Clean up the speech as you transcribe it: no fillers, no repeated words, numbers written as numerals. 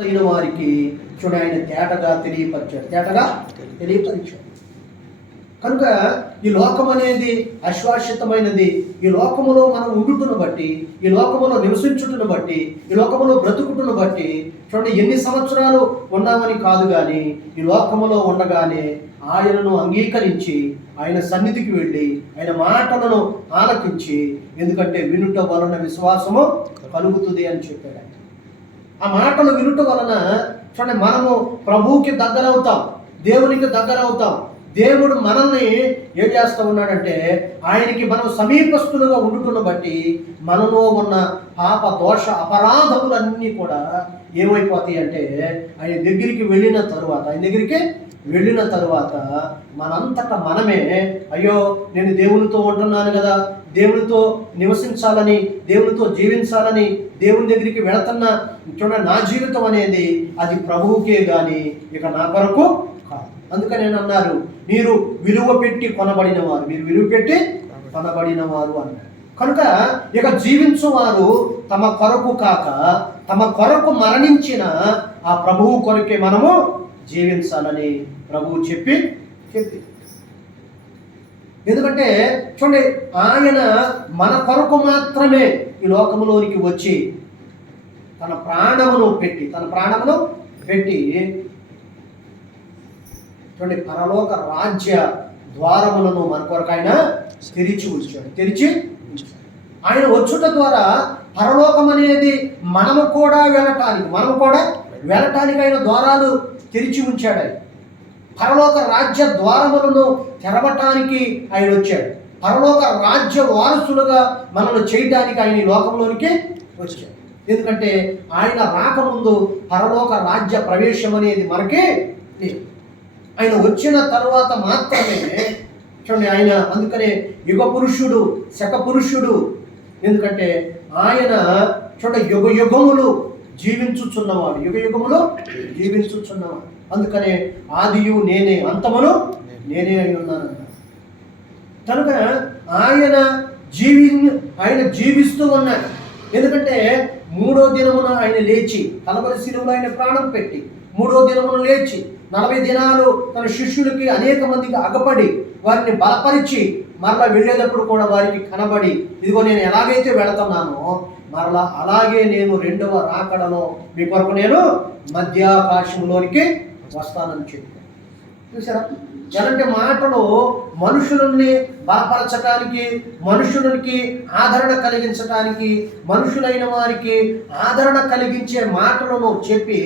అయిన వారికి చూడ ఆయన తేటగా తెలియపరిచాడు. కనుక ఈ లోకం అనేది అశాశ్వతమైనది. ఈ లోకములో మనం ఉండుటను బట్టి, ఈ లోకములో నివసించుటను బట్టి, ఈ లోకములో బ్రతుకుటను బట్టి చూడండి, ఎన్ని సంవత్సరాలు ఉన్నామని కాదు, కానీ ఈ లోకములో ఉండగానే ఆయనను అంగీకరించి ఆయన సన్నిధికి వెళ్ళి ఆయన మాటలను ఆలకించి, ఎందుకంటే వినుట వలన విశ్వాసము కలుగుతుంది అని చెప్పాడు. ఆ మాటలు వినుట వలన చూడండి, మనము ప్రభువుకి దగ్గర అవుతాం, దేవునికి దగ్గర అవుతాం. దేవుడు మనల్ని ఏం చేస్తూ ఉన్నాడంటే, ఆయనకి మనం సమీపస్తులుగా ఉండుటను బట్టి మనలో ఉన్న పాప దోష అపరాధములన్నీ కూడా ఏమైపోతాయి అంటే, ఆయన దగ్గరికి వెళ్ళిన తరువాత మనంతటా మనమే, అయ్యో నేను దేవునితో ఉంటున్నాను కదా, దేవునితో నివసించాలని, దేవునితో జీవించాలని దేవుని దగ్గరికి వెళుతున్న చూడండి, నా జీవితం అనేది అది ప్రభువుకే కానీ ఇక నా కొరకు కాదు. అందుకని నేను అన్నారు, మీరు విలువ పెట్టి కొనబడినవారు అన్నారు. కనుక ఇక జీవించువారు తమ కొరకు కాక తమ కొరకు మరణించిన ఆ ప్రభువు కొరకే మనము జీవించాలని ప్రభువు చెప్పి ఎందుకంటే చూడండి, ఆయన మన కొరకు మాత్రమే ఈ లోకములోనికి వచ్చి తన ప్రాణమును పెట్టి చూడండి, పరలోక రాజ్య ద్వారములను మన కొరకు ఆయన తెరిచి ఉంచాడు. ఆయన వచ్చుట ద్వారా పరలోకం అనేది మనము కూడా వెళ్ళటానికి ఆయన ద్వారాలు తెరిచి ఉంచాడు. ఆయన పరలోక రాజ్య ద్వారములను తెరవటానికి ఆయన వచ్చాడు. పరలోక రాజ్య వారసులుగా మనల్ని చేయడానికి ఆయన ఈ లోకంలోనికి వచ్చాడు. ఎందుకంటే ఆయన రాకముందు పరలోక రాజ్య ప్రవేశం అనేది మనకే లేదు. ఆయన వచ్చిన తర్వాత మాత్రమే చూడండి, ఆయన అందుకనే యుగ పురుషుడు, శక పురుషుడు. ఎందుకంటే ఆయన చూడండి, యుగ యుగములు జీవించుచున్నవాడు. అందుకనే ఆదియు నేనే, అంతమును నేనే అయి ఉన్నానన్న. కనుక ఆయన జీవిస్తూ ఉన్నాడు. ఎందుకంటే 3వ దినమున ఆయన లేచి, కలవరి శిలువలో ఆయన ప్రాణం పెట్టి 3వ దినమున లేచి 40 దినాలు తన శిష్యులకి అనేక మందికి అగపడి వారిని బలపరిచి మరలా వెళ్ళేటప్పుడు కూడా వారికి కనబడి, ఇదిగో నేను ఎలాగైతే వెళుతున్నానో మరలా అలాగే నేను 2వ రాకడలో మీ కొరకు నేను మధ్యాకాశంలోనికి వస్తానని చెప్పాను. చూసారా, ఎలాంటి మాటలు మనుషులని బలపరచడానికి, మనుషులకి ఆదరణ కలిగించడానికి, మనుషులైన వారికి ఆదరణ కలిగించే మాటలను చెప్పి